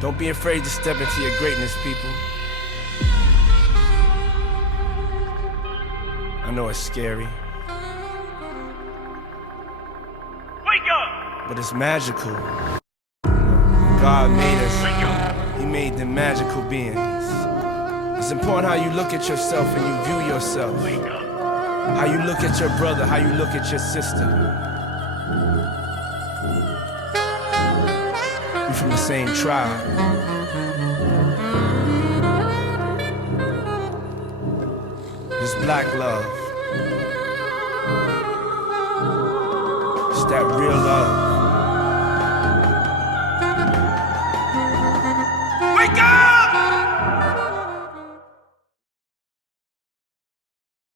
Don't be afraid to step into your greatness, people. I know it's scary. Wake up! But it's magical. God made us. He made them magical beings. It's important how you look at yourself and you view yourself. How you look at your brother, how you look at your sister. We from the same tribe. It's black love. It's that real love.